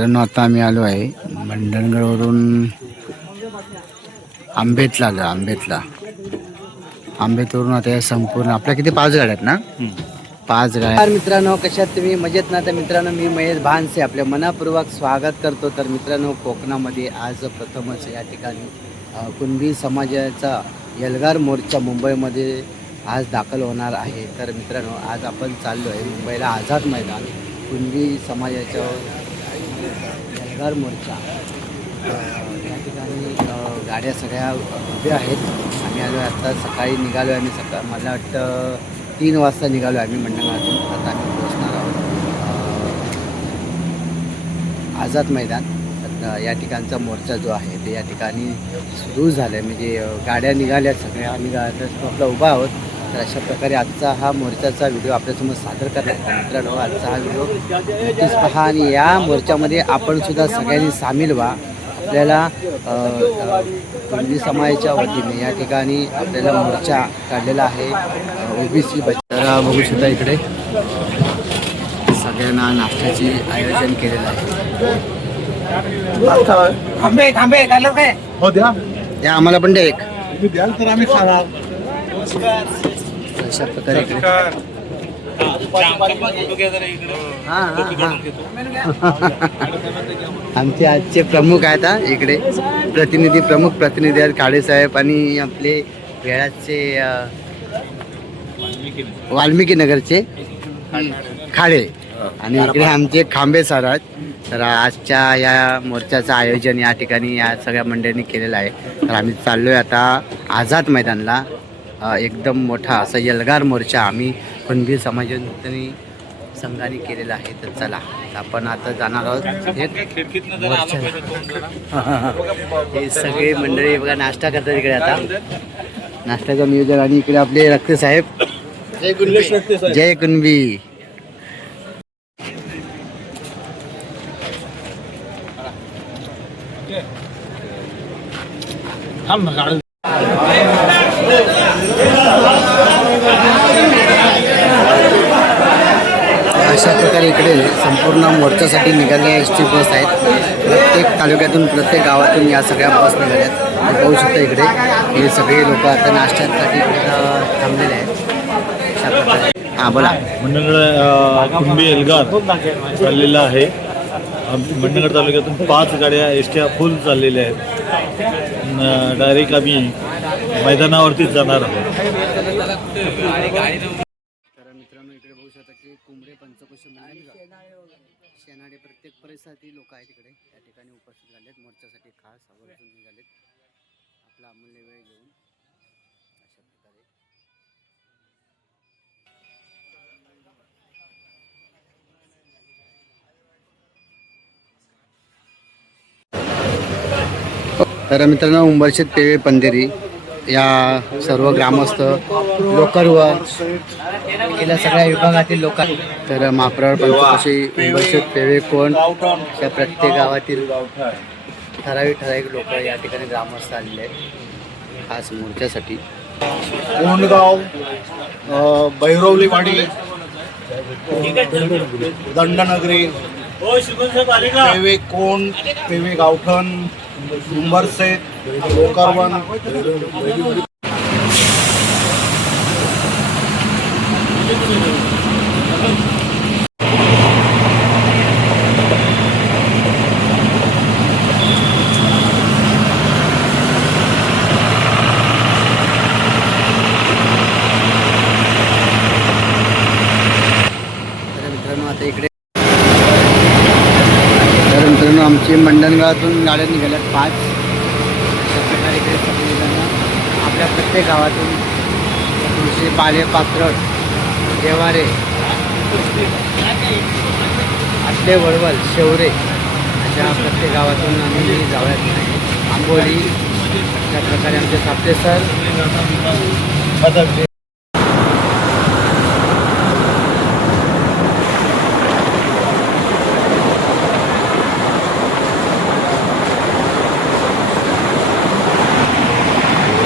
मित्रांनो आता आम्ही आलो आहे मंडणगडवरून आंबेतला आलो आंबेतला. आंबेतवरून आता या संपूर्ण आपल्या किती पाच गाड्या आहेत ना? पाच गाड्या. मित्रांनो कशात तुम्ही? मजेत ना? तर मित्रांनो मी महेश भानसे आपल्या मनापूर्वक स्वागत करतो. तर मित्रांनो कोकणामध्ये आज प्रथमच या ठिकाणी कुणबी समाजाचा एल्गार मोर्चा मुंबईमध्ये आज दाखल होणार आहे. तर मित्रांनो आज आपण चाललो आहे मुंबईला आझाद मैदान कुणबी समाजाच्या एल्गार मोर्चा. या ठिकाणी गाड्या सगळ्या उभ्या आहेत. आम्ही आलो आत्ता सकाळी निघालो आम्ही सकाळ मला वाटतं तीन वाजता निघालो आम्ही मंडळातून. आता आम्ही पोहोचणार आहोत. आझाद मैदान. आता या ठिकाणचा मोर्चा जो आहे ते या ठिकाणी सुरू झालं आहे म्हणजे गाड्या निघाल्या सगळ्या. आम्ही गाड्या स्टॉपला उभा आहोत. तर अशा प्रकारे आजचा हा मोर्चाचा व्हिडिओ आपल्यासमोर सादर करण्यात आला. मित्रांनो आजचा हा व्हिडिओ नक्कीच पहा आणि या मोर्चामध्ये आपण सुद्धा सगळ्यांनी सामील व्हा. आपल्याला कुणबी समाजाच्या वतीने या ठिकाणी आपल्याला मोर्चा काढलेला आहे ओबीसी बघू शकता इकडे. सगळ्यांना नाश्त्याचे आयोजन केलेलं आहे. थांबे. थांबे काय लोक आहे हो द्या. या आम्हाला पण द्या एक. तुम्ही द्याल तर आम्ही खाणार. अशा प्रकारे आमचे आजचे प्रमुख आहेत हा इकडे. प्रतिनिधी प्रमुख प्रतिनिधी आहेत काळेसाहेब आणि आपले वेळाचे वाल्मिकी नगरचे खाडे. आणि इकडे आमचे खांबे सर आहेत. तर आजच्या या मोर्चाचं आयोजन या ठिकाणी या सगळ्या मंडळींनी केलेलं आहे. तर आम्ही चाललोय आता आझाद मैदानला. एकदम मोठा असा यलगार मोर्चा आम्ही कुणबी समाजनी संघाने केलेला आहे. तर चला आपण आता जाणार आहोत. मोर्चा. हे सगळे मंडळी बघा नाश्ता करतात इकडे आता. नाश्त्याचं नियोजन आणि इकडे आपले रक्त साहेब. जय कुणबी. जय अशा प्रकारे इकडे संपूर्ण मोर्चासाठी निघालेल्या एस टी बस आहेत. प्रत्येक तालुक्यातून प्रत्येक गावातून या सगळ्या बस निघाल्यात. तुम्ही पाहू शकता इकडे. हे सगळे लोक आता नाश्त्यासाठी थांबलेले आहेत. अशा प्रकारे. हां बोला. मंडणगड कुंभी एल्गार चाललेला आहे. मंडणगड तालुक्यातून पाच गाड्या एस ट्या फुल चाललेल्या आहेत. डायरेक्ट आम्ही मैदानावरतीच जाणार आहोत तर मित्रांनो इकडे बघू शकता की कुंभरे पंचकोश शेनाडे प्रत्येक लोक आहेत तिकडे. त्या ठिकाणी उपस्थित झालेत. मोर्चासाठी खास आवर्जून निघालेत. आपला अमूल्य वेळ घेऊन अशा प्रकारे. तर मित्रांनो उंबरशेत पेवे पंधेरी. या सर्व ग्रामस्थ लोकर्व गेल्या सगळ्या विभागातील लोक. तर मापराळ पंचकोशी उंबरशेत पेवे कोण? या प्रत्येक गावातील ठराविक ठराविक लोक या ठिकाणी ग्रामस्थ आलेले आहेत. खास मोर्चासाठी. कोंडगाव बैरवलीवाडी दंडनगरी पेवे कोंड पेवे गावठण ડુંબર સેટ ગોકરવન Thank you. गावातून गाड्या निघाल्यात पाच. अशा प्रकारे इकडे सगळेजण आपल्या प्रत्येक गावातून तुळशी पाले पात्रट देवारे आटले वळवल शेवरे अशा प्रत्येक गावातून आम्ही जाऊयात. आंबोली अशा प्रकारे आमचे साप्ते सर.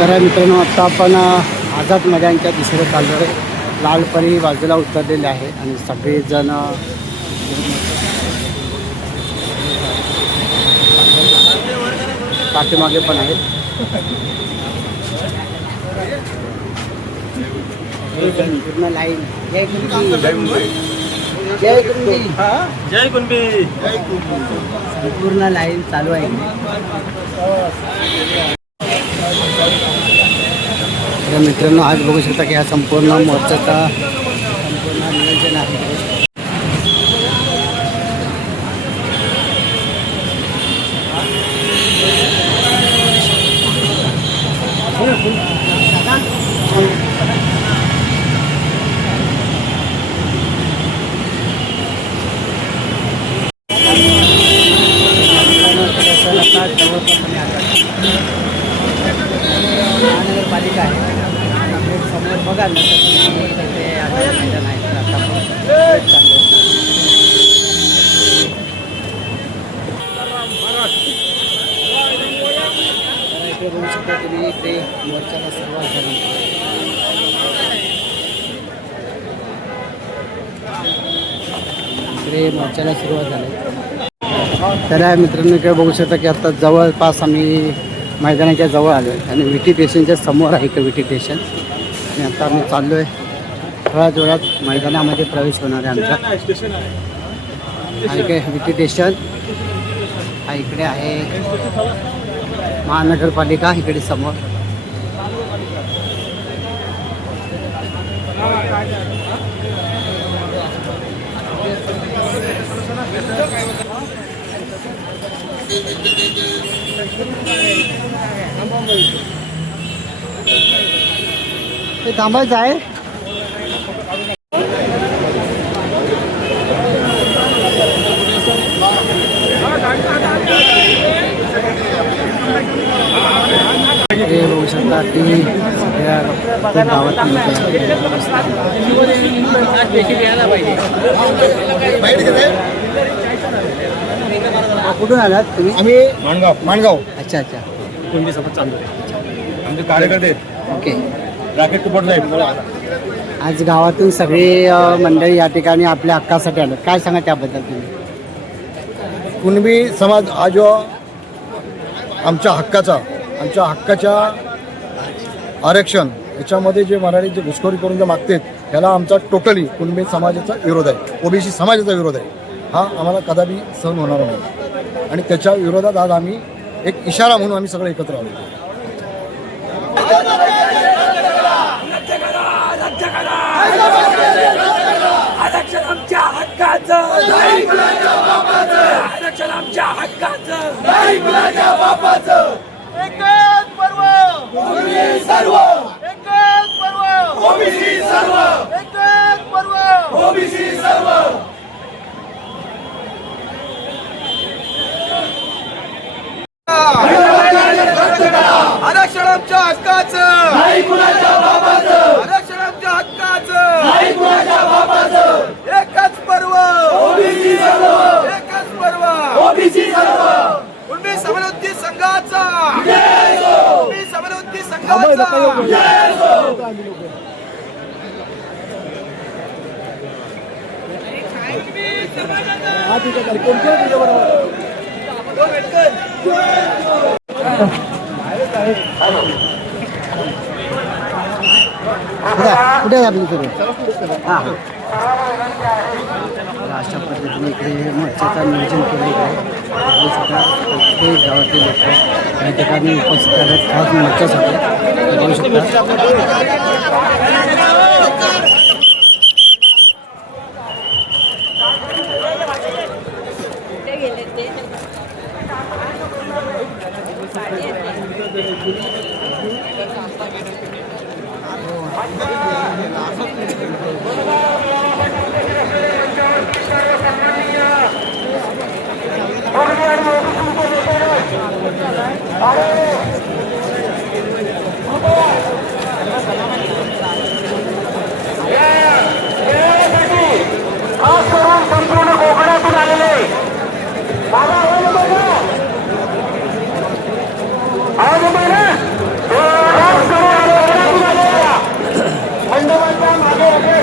तर मित्रांनो. आत्ता आपण आझाद मैदानच्या चाललो आहे. लालपरी बाजूला उतरलेले आहे आणि सगळेजण पाठीमागे पण आहेत. पूर्ण लाईन. जय कुंभी. जय कुंभी. जय कुणबी पूर्ण लाईन चालू आहे. तर मित्रांनो आज बघू शकता की हा संपूर्ण मोर्चाचा संपूर्ण नियोजन आहे महानगरपालिका आहे आपल्यासमोर बघा ना तर तिथे आता मैदान आहे तर आता आपण तेच चाललो आहे. तर इकडे बघू शकता तुम्ही इकडे मोर्चाला सुरुवात झाली इकडे मोर्चाला सुरुवात झाली. तर आहे मित्रांनो इकडे बघू शकता की आता जवळपास आम्ही मैदानाच्या जवळ आलो आहे. आणि विटी स्टेशनच्या समोर आहे इकडे विटी स्टेशन. आणि आता आम्ही चाललो आहे थोड्या वेळात मैदानामध्ये प्रवेश होणार आहे आमचा. इकडे विटी स्टेशन. हा इकडे आहे महानगरपालिका इकडे समोर. ते थांबायचं आहे हे बघू शकता की सगळ्या प्रत्येक गावातून कुठून आलात तुम्ही? आम्ही माणगाव. माणगाव. अच्छा अच्छा. कुंभी सोबत चाललो आमचे कार्यकर्ते ओके. राकेश कुपट साहेब. आज गावातून सगळी मंडळी या ठिकाणी आपल्या हक्कासाठी आलं काय सांगा त्याबद्दल तुम्ही? कुणबी समाज हा जो आमच्या हक्काचा आमच्या हक्काच्या आरक्षण याच्यामध्ये जे मराठी जे घुसखोरी करून जे मागतात त्याला आमचा टोटली कुणबी समाजाचा विरोध आहे. ओबीसी समाजाचा विरोध आहे. हा आम्हाला कदापि सहन होणार नाही. आणि त्याच्या विरोधात आज आम्ही एक इशारा म्हणून आम्ही सगळे एकत्र आलो. आरक्षण आमच्या हक्काचं आमच्या हक्काचं बापाचं एकच पर्व. ओबीसी सर्व एकच पर्व. ओबीसी सर्व एकच पर्व ओबीसी सर्व आरक्षण आमच्या हक्काचं. आरक्षण आमच्या एकच पर्व. ओबीसी सर्व. एकच पर्व. ओबीसी सर्व. कुणबी समृद्धी संघाचा. कुणबी समृद्धी संघाचा. कुठे आहे आपली सुरू हां. अशा पद्धतीने इकडे मोर्चाचं नियोजन केलं इकडे. बघू प्रत्येक गावातील लोक या ठिकाणी उपस्थित आहेत. खास मोर्चासाठी बघू शकता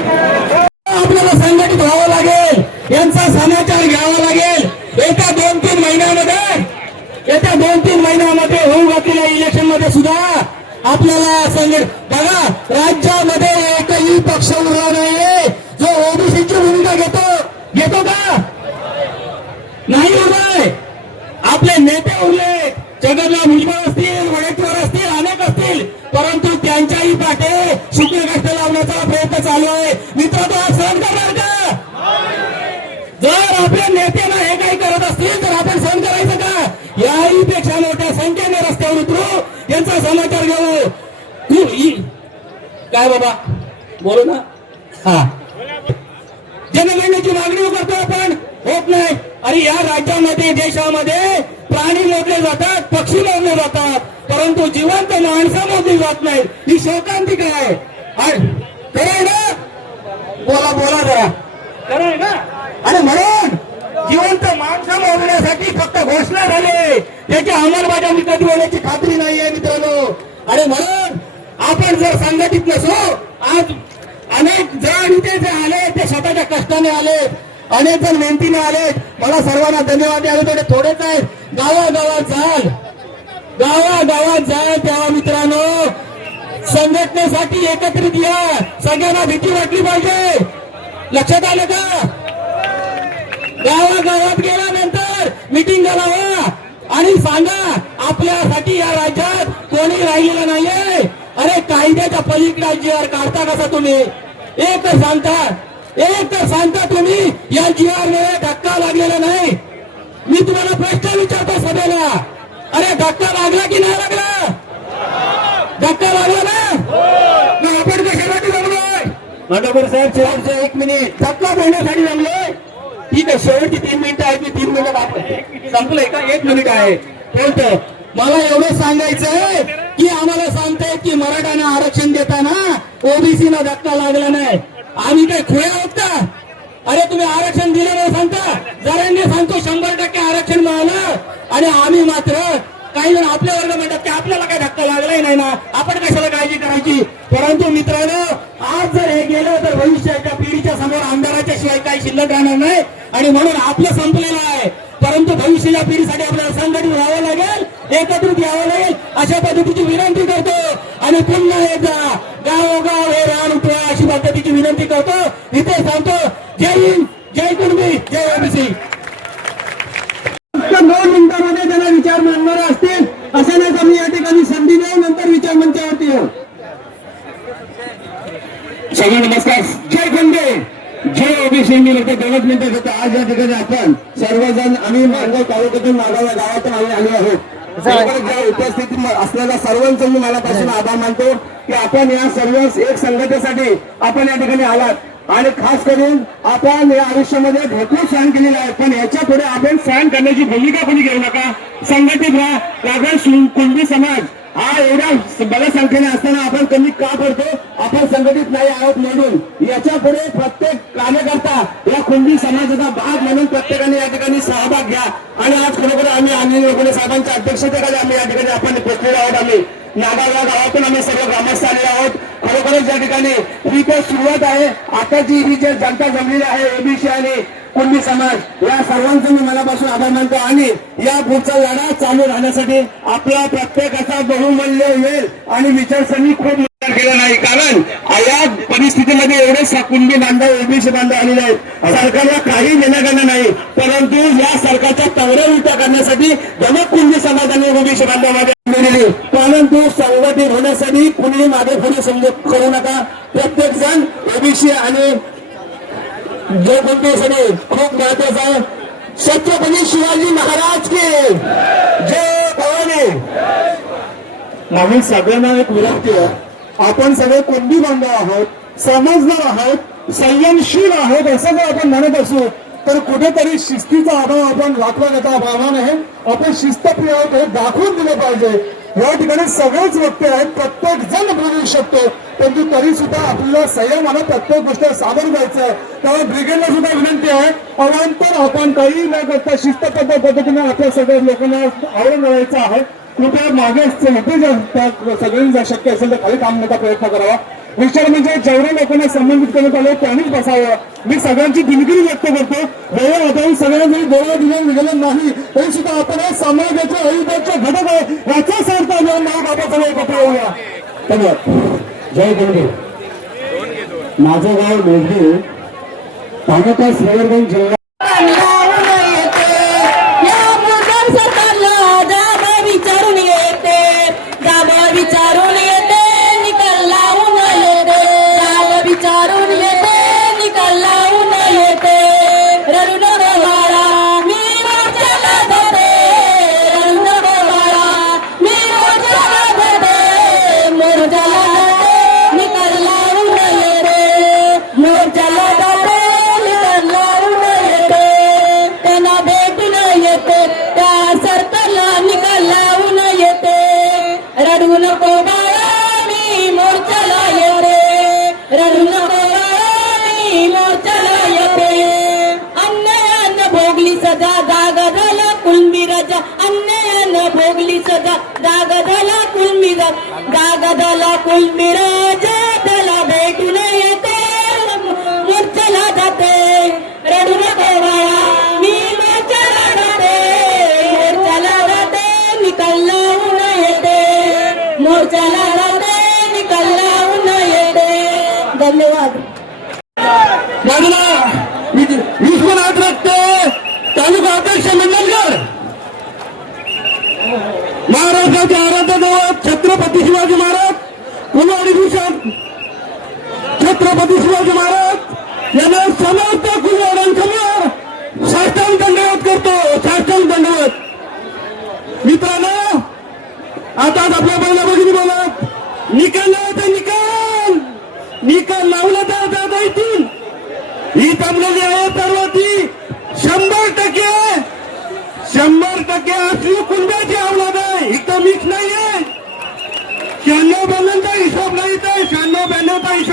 आपल्याला संघटित व्हावं लागेल यांचा समाचार घ्यावा लागेल येत्या दोन तीन महिन्यामध्ये येत्या दोन तीन महिन्यामध्ये होऊ घातलेल्या इलेक्शनमध्ये सुद्धा आपल्याला सांगेल बघा राज्यामध्ये एकही पक्ष उरला नाही जो ओबीसीची भूमिका घेतो घेतो का? नाही उरलाय आपले नेते उरले. जगन्नाथ भुजबळ असतील वडेट्टीवार असतील अनेक असतील परंतु त्यांच्याही पाठे शुक्ल कष्ट लावण्याचा प्रयत्न चालू आहे. मित्र तो आज सहन करणार का? जर आपल्या नेत्यांना हे काही करत असतील तर आपण सहन करायचं का? याही पेक्षा मोठ्या संख्येने रस्त्यावर उतरू. यांचा समाचार घेऊ काय बाबा? बोलू ना. हा. जनगणनेची मागणी करतो आपण. होत नाही. अरे या राज्यामध्ये देशामध्ये प्राणी मोडले जातात पक्षी मोडले जातात. परंतु जिवंत माणसं मोडली जात नाही ही शोकांती काय आहे. आणि खरं ना? बोला बोला जरा. खरं ना? आणि म्हणून जिवंत माणसं मोडण्यासाठी फक्त घोषणा झाली. त्याची अंमलबजावणी कधी होण्याची खात्री नाहीये मित्रांनो. आणि म्हणून आपण जर संघटित नसू आज अनेक जण इथे जे आले ते स्वतःच्या कष्टाने आले अनेक जण मेहनतीने आले. मला सर्वांना धन्यवाद द्यावे थोडे थोडेच आहेत. गावागावात जाल. गावागावात जाल तेव्हा मित्रांनो. संघटनेसाठी एकत्रित या. सगळ्यांना भीती वाटली पाहिजे. लक्षात आलं का? गावागावात गेल्यानंतर मिटिंग घालावा आणि सांगा आपल्यासाठी या राज्यात कोणी राहिलेलं नाहीये. अरे कायद्याच्या पलीकडे राज्यावर काढता कसा तुम्ही? एक तर सांगता एक तर सांगता तुम्ही या जीवावर धक्का लागलेला नाही. मी तुम्हाला प्रश्न विचारतो सभेला. अरे धक्का लागला की नाही लागला? धक्का लागला ना? आपण कशासाठी जमलोय. मांडवकर साहेब शेवटचे एक मिनिट धक्का बोलण्यासाठी जमलोय? ठीक आहे शेवटची तीन मिनिटं आहेत मी तीन मिनिटं संपलंय का? एक मिनिट आहे. बोलतो. मला एवढं सांगायचंय की आम्हाला सांगताय की मराठ्यांना आरक्षण देताना ओबीसीला धक्का लागला नाही. आम्ही काय खुळे आहोत का? अरे तुम्ही आरक्षण दिलं नाही सांगता? जरांनी सांगतो शंभर टक्के आरक्षण मिळालं आणि आम्ही मात्र काही जण आपल्या वर्ग म्हणतात की आपल्याला काय धक्का लागलाय नाही ना? आपण कशाला काळजी करायची? परंतु मित्रांनो आज जर हे गेलं तर भविष्याच्या पिढीच्या समोर आमदाराच्या शिवाय काही शिल्लक राहणार नाही. आणि म्हणून आपलं संपलेलं आहे. परंतु भविष्याच्या पिढीसाठी आपल्याला संघटित व्हावं लागेल एकत्रित यावं लागेल अशा पद्धतीची विनंती करतो. आणि पुन्हा एकदा गावोगाव हे रान उठवा अशी पद्धतीची विनंती करतो. इथे सांगतो जय हिंद जय कुणबी जय ओबीसी. फक्त दोन मिनिटांमध्ये त्यांना विचार मांडणार असतील असं नाही तर मी या ठिकाणी संधी देऊ नंतर विचार मंचावरती येऊ. सगळे नमस्कार. जय खंडे जय ओबीसी मी लोक दोनच मिनिटं होतं आज या ठिकाणी आपण सर्वजण आम्ही मानगाव तालुक्यातून मागाव या गावातून आम्ही आलो आहोत. उपस्थित असलेल्या सर्वांचं मी मनापासून आभार मानतो की आपण या सर्व एक संघटनेसाठी आपण या ठिकाणी आलात. आणि खास करून आपण या आयुष्यामध्ये भरपूर सहन केलेलं आहे. पण याच्यापुढे आपण सहन करण्याची भूमिका कोणी घेऊ नका. संघटित कारण सु- कुणबी समाज. हा एवढ्या बलसंख्येने असताना आपण कमी का पडतो? आपण संघटित नाही आहोत म्हणून. याच्यापुढे प्रत्येक कार्यकर्ता या कुणबी समाजाचा भाग म्हणून प्रत्येकाने या ठिकाणी सहभाग घ्या. आणि आज खरोखर आम्ही आनंद लोखंडे साहेबांच्या अध्यक्षतेखाली आम्ही या ठिकाणी आपण पोचलेलो आहोत. आम्ही नागाव या गावातून आम्ही सर्व ग्रामस्थ आलेले आहोत. खरोखरच या ठिकाणी ही तर सुरुवात आहे. आताची ही जी जनता जमलेली आहे एबीसी आणि कुणबी समाज या सर्वांचा मी मनापासून आभार मानतो. आणि या पुढचा लढा चालू राहण्यासाठी आपला प्रत्येकाचा बहुमूल्य वेळ आणि विचारसरणी खूप विचार केला नाही. कारण या परिस्थितीमध्ये एवढे सा- बांधव ओबीसी बांधव आलेले आहेत. सरकारला काही देण्याकरणं नाही. परंतु या सरकारच्या तवऱ्या उलट्या करण्यासाठी धमक कुणबी समाजाने ओबीसी बांधवामध्ये दिली परंतु संघटित होण्यासाठी कुणी मागे पुढे समजूत करू नका. प्रत्येक जण ओबीसी आणि जो कोणते खूप महत्वाचं आहे. छत्रपती शिवाजी महाराज के. जय भवानी. आम्ही सगळ्यांना एक विनंती आहे. आपण सगळे कुंडी बांधव आहोत समजदार आहोत संयमशील आहोत असं जर आपण म्हणत असू तर कुठेतरी शिस्तीचा अभाव आपण दाखवा घेता भावा आहे आपण शिस्तप्रिय आहोत हे दाखवून दिलं पाहिजे. या ठिकाणी सगळेच व्यक्ती आहेत. प्रत्येक जण बोलू शकतो. परंतु तरी सुद्धा आपल्याला संयमानं प्रत्येक गोष्ट सादर जायचं आहे त्यामुळे ब्रिगेडला सुद्धा विनंती आहे. अवांतर आपण काही न करता शिस्तबद्ध पद्धतीने आपल्या सगळ्या लोकांना आवड राहायचं आहे. कृपया मागे होते सगळ्यांनी जर शक्य असेल तर खाली थांबण्याचा प्रयत्न करावा. विचार म्हणजे जेवढ्या लोकांना संबंधित करण्यात आलं त्यांनीच बसावं. मी सगळ्यांची दिलगिरी व्यक्त करतो. वेळ वातावरण सगळ्यांनी जरी दिल्या दिलं नाही. तरी सुद्धा आपण हे समाजाचे अविभाज्य घटक आहे याचाच अर्थ या नाव बाबाचा एकत्र येऊया. धन्यवाद. जय गुरुदेव माझं गाव मेघे तालुका श्रीवर्धन जिल्हा. झाला कुलबी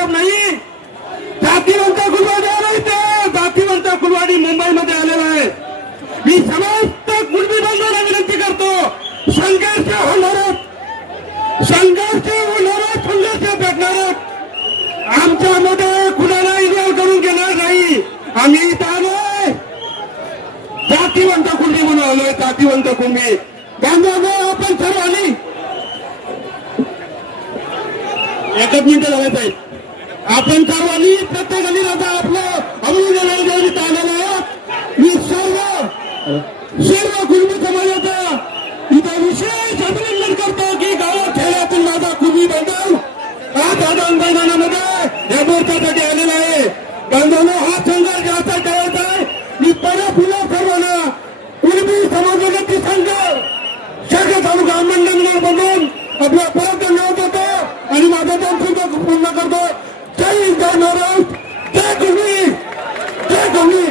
ब्याण्णवचा नाही. जातीवंत कुलवाडी आलाय ते. जातीवंत कुलवाडी मुंबईमध्ये आलेला आहे. मी समस्त कुणबी बांधवांना विनंती करतो संघर्ष होणारच. संघर्ष होणारच संघर्ष भेटणारच आमच्यामध्ये कुणाला इन्व्हॉल्व करून घेणार नाही. आम्ही इथं आलोय. जातीवंत कुणबी म्हणून आलोय जातीवंत कुणबी. बांधवांनो आपण सर्वांनी एकच मिनिटं झालं ताई आपण सर्वांनी प्रत्येकाने आता आपलं अमूल्य वेळ घेऊन इथं आहे. मी सर्व सर्व कुणबी समाजाचा इथं विशेष अभिनंदन करतो की गावात खेड्यातून माझा कुणबी बांधव आज आदान मैदानामध्ये या मोर्चासाठी आलेला आहे. बांधवांनो हात संघर्ष असा करायचा आहे मी परत पुन्हा सर्वांना कुणबी समाजासाठी संघ शाखा तालुका मंडळ बनवून आपला परत धन्यवाद देतो आणि माझा दोन सुद्धा पूर्ण करतो जय हिंद जय महाराज जय कुणबी जय कुणबी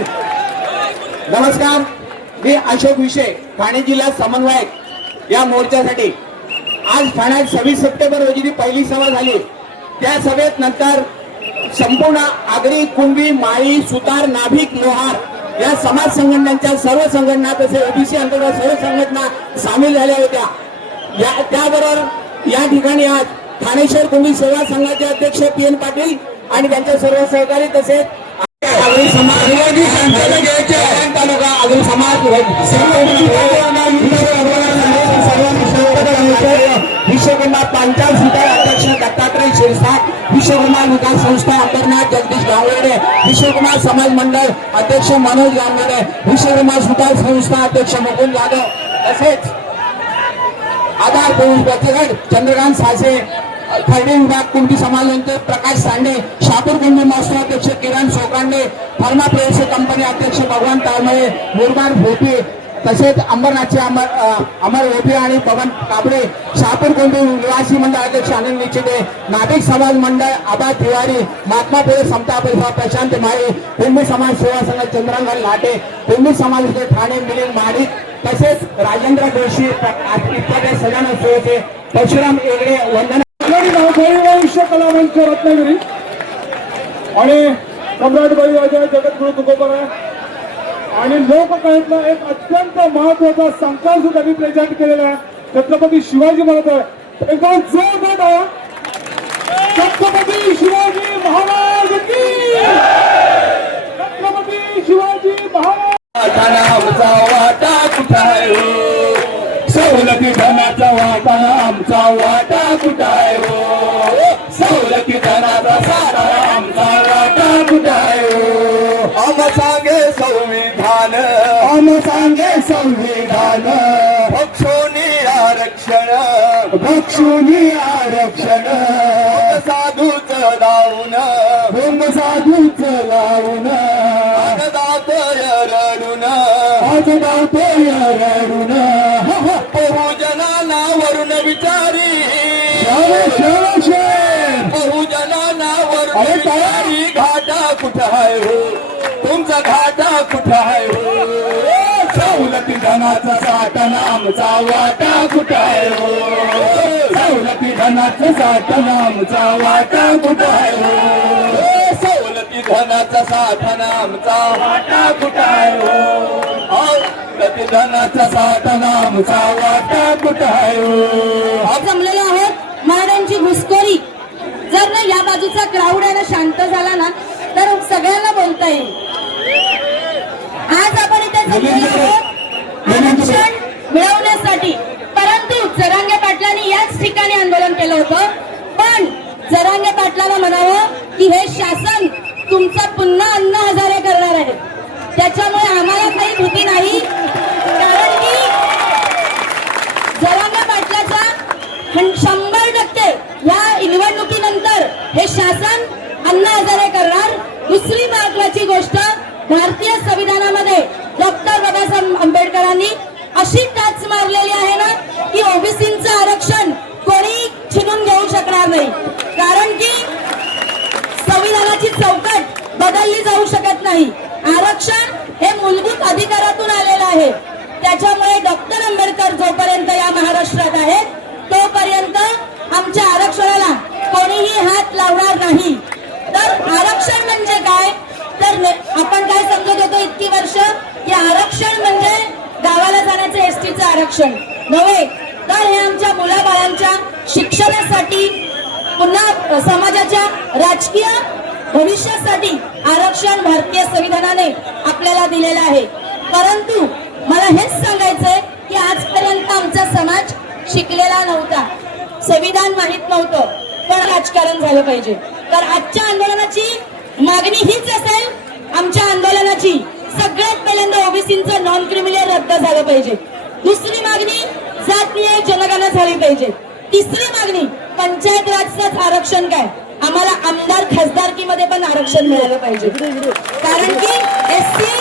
नमस्कार मी अशोक विषय ठाणे जिल्हा समन्वयक या मोर्चासाठी. आज ठाण्यात सव्वीस सप्टेंबर रोजी जी पहिली सभा झाली त्या सभेत नंतर संपूर्ण आगरी कुणबी माळी सुतार नाभिक लोहार या समाज संघटनांच्या सर्व संघटना तसे ओबीसी अंतर्गत सर्व संघटना सामील झाल्या होत्या. या त्याबरोबर या ठिकाणी आज ठाणेश्वर कुंभी सेवा संघाचे अध्यक्ष पी एन पाटील आणि त्यांच्या सर्व सहकारी तसेच आगरी समाज शांतता तालुका आगरी समाज विश्वकर्मा पंचायत सुधार अध्यक्ष दत्तात्रय शिरसाट विश्वकुमार विकास संस्था अंबरनाथ जगदीश गावडे विश्वकुमार समाज मंडळ अध्यक्ष मनोज गांगडे विश्वकुमार सुधार संस्था अध्यक्ष मुकुंद जाधव तसेच आधार प्रमुख बचगड चंद्रकांत सासे खर्डे विभाग कुंटी समाजनंतर प्रकाश सांडे शापूर कुंडी महोत्सव अध्यक्ष Kiran Sokande pharma press company अध्यक्ष भगवान ताळमळे मुरबाड भोपे तसेच अंबरनाथचे अमर अमर भोपी आणि पवन काबडे शहापूर कुंडी निवासी मंडळ अध्यक्ष आनंद निचिते नाभिक समाज मंडळ आबा तिवारी महात्मा फुले समता परिसर प्रशांत माळी कुंभी समाज सेवा संघ चंद्रकांत लाटे कुंभी समाज ठाणे मिलिंद महाडिक तसेच राजेंद्र जोशी इत्यादी सजान सोयचे परशुराम एगडे वंदना विश्व कला मंच रत्नागिरी आणि सम्राट राजा जगद्गुरु तुकोबरा आणि लोककळेतला एक अत्यंत महत्त्वाचा संकार सुद्धा मी प्रेझेंट केलेला आहे. छत्रपती शिवाजी महाराज एकदम जोरदार आहे. छत्रपती शिवाजी संविधान. पक्षोनी आरक्षण. भक्षुनी आरक्षण. साधूच लावून. भूम साधूच लावून. दात रडून. आज गावतोय रडून बहुजनाला वरून विचारी बहुजनाला वरून? विचारी. घाटा कुठं आहे हो? तुमचा घाटा कुठं आहे हो? धनाचा साठा आमचा वाटा कुठाय हो? सवलती धनाचा साठा आमचा वाटा कुठाय हो? सवलती धनाचा साठा आमचा वाटा कुठाय हो? सवलती धनाचा साठा आमचा वाटा कुठाय हो? जमलेले आहोत महाराजांची घुसखोरी. जर ना या बाजूचा क्राऊड आहे ना शांत झाला ना तर सगळ्यांना बोलता येईल. आज आपण इथे जमलेलो आहोत. आरक्षण मिळवण्यासाठी परंतु जरांगे पाटलांनी याच ठिकाणी आंदोलन केलं होतं. पण जरांगे पाटलांना म्हणावं की हे शासन तुमचं पुन्हा अन्न हजारे करणार आहे. त्याच्यामुळे आम्हाला काही भीती नाही. कारण की जरांगे पाटलाचा शंभर टक्के या निवडणुकीनंतर हे शासन अण्णा हजारे करणार. दुसरी महत्वाची गोष्ट भारतीय संविधानामध्ये मागणी हीच असेल आमच्या आंदोलनाची सगळ्यात पहिल्यांदा ओबीसीचं नॉन क्रिमिनल रद्द झालं पाहिजे. दुसरी मागणी जात न्याय जनगणना झाली पाहिजे. तिसरी मागणी पंचायत राजचं आरक्षण काय? आम्हाला आमदार खासदारकीमध्ये पण आरक्षण मिळालं पाहिजे. कारण की एससी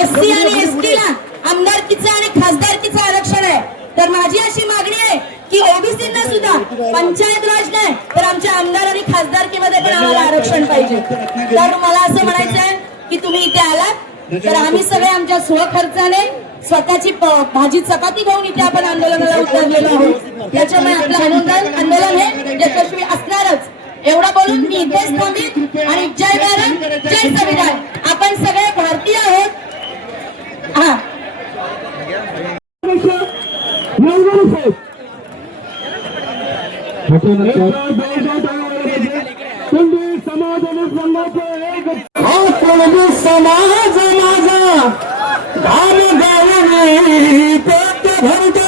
एससी आणि एसटी ला आमदारकीचं आणि खासदारकीचं आरक्षण आहे. तर माझी अशी मागणी आहे की ओबीसींना सुद्धा पंचायत राज नाही तर आमच्या आमदार आणि खासदारकीमध्ये पण आम्हाला आरक्षण पाहिजे. तर मला असं म्हणायचं आहे की तुम्ही इथे आलात तर आम्ही सगळे आमच्या स्वखर्चाने स्वतःची भाजी चपाती घेऊन इथे आपण आंदोलनाला उतरलेलो आहोत. त्याच्यामुळे आपलं आंदोलन आंदोलन हे यशस्वी असणारच. एवढं बोलून मी इथेच थांबेन आणि जय भारत जय संविधान. आपण सगळे भारतीय आहोत. हा. समाज समाज माझा घाम गावणी भरत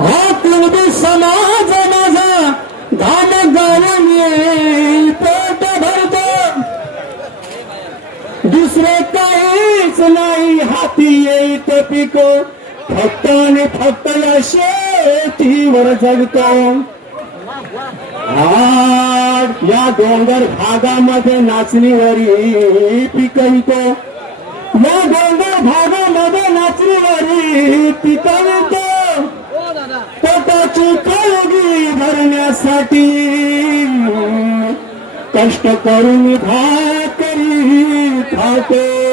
हा कुणबी समाज माझा धाम गावणी पेट भरत दुसरे काहीच नाही हाती येत पिको. फक्त आणि फक्त या शेतीवर जगतो या डोंगर भागामध्ये नाचणीवरी पिकवितो. या डोंगर भागामध्ये नाचणीवरी पिकवितो. पोटाची काळजी भरण्यासाठी कष्ट करून भाकरी खातो.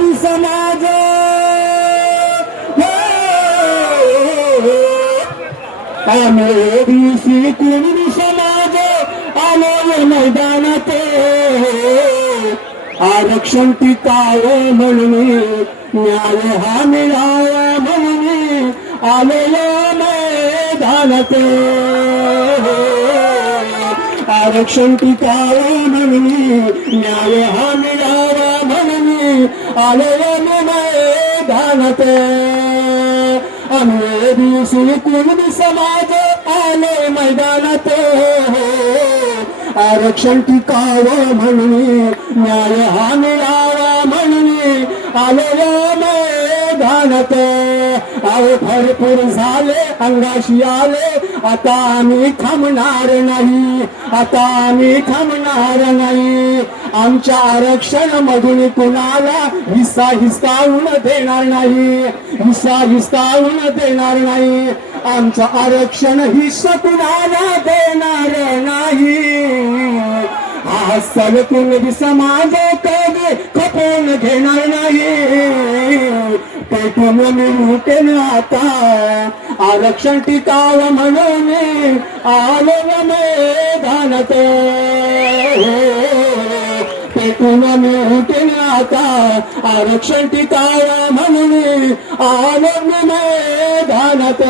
एबीसी समाज. आम्ही कुणबी समाज. आलो मैदानात आरक्षण टिकाव म्हणून न्याय हा मिळावा म्हणून आलेलो मैदानात. आरक्षण टिकाव म्हणून न्याय हा म्हणून आलेलो मैदानात आम्ही दिवशी कुणबी समाज आले मैदानात आरक्षण टिकावं म्हणून न्याय हा मिळावा म्हणून आलेलो धानत अहो भरपूर झाले अंगाशी आले आता आम्ही थांबणार नाही आता आम्ही थांबणार नाही आमच्या आरक्षण मधून कुणाला हिस्सा हिसकावून देणार नाही? हिस्सा हिसकावून देणार नाही? आमचं आरक्षण हिस्सा कुणाला देणार नाही? हा सगळं समाज कग खपवून घेणार नाही? पेटून मिळून आता आरक्षण टिकावं म्हणून आलो मैदानात. पेटून मिळून आता आरक्षण टिकावं म्हणून आनंद मैदानात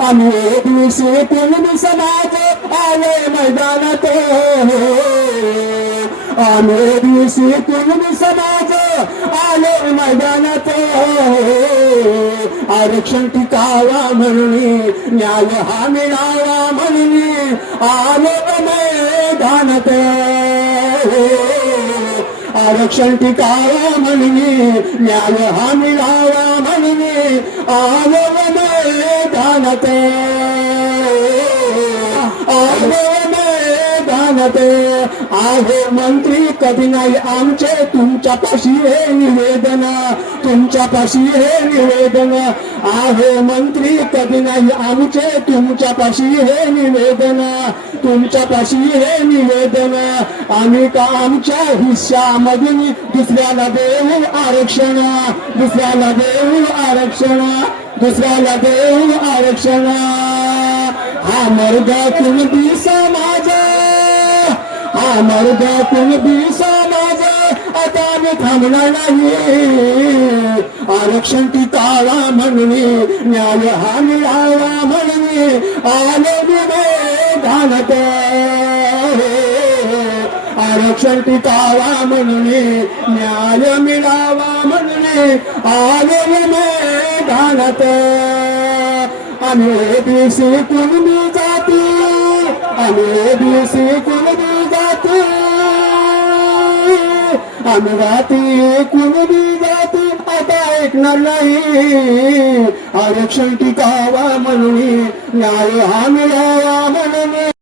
आम्ही एक दिवशी कुणबी समाज आले मैदानात. आम्ही एक दिवशी कुणबी समाज आले मैदानात. आरक्षण टिकावा म्हणून न्याय हा मिळावा म्हणणे आलो मैदानात आरक्षण टिकावा म्हणणे न्याय हा मिळावा म्हणणे आलो मैदानात आलो मैदानात आहे मंत्री कधी नाही आमचे? तुमच्यापाशी हे निवेदन तुमच्यापाशी हे निवेदन. आहे मंत्री कधी नाही आमचे? तुमच्यापाशी हे निवेदन तुमच्यापाशी हे निवेदन. आम्ही का आमच्या हिश्श्यामधून दुसऱ्याला देऊ आरक्षण? दुसऱ्याला देऊ आरक्षण? दुसऱ्याला देऊ आरक्षण? हा मर्ग कुणबी समाज हा मर्द कुणबी आता थांबणार नाही. आरक्षण टिकावा म्हणणे न्याय हा मिळावा म्हणून आलो घालत आरक्षण टिकावा म्हणणे न्याय मिळावा म्हणून आलो घालत आम्ही दिवशी कुणबी जाती आम्ही दिवशी कुण आम्ही जाती कुणबी जाती आता ऐकणार नाही. आरक्षण टिकावा म्हणून न्याय हा मिळावा म्हणून.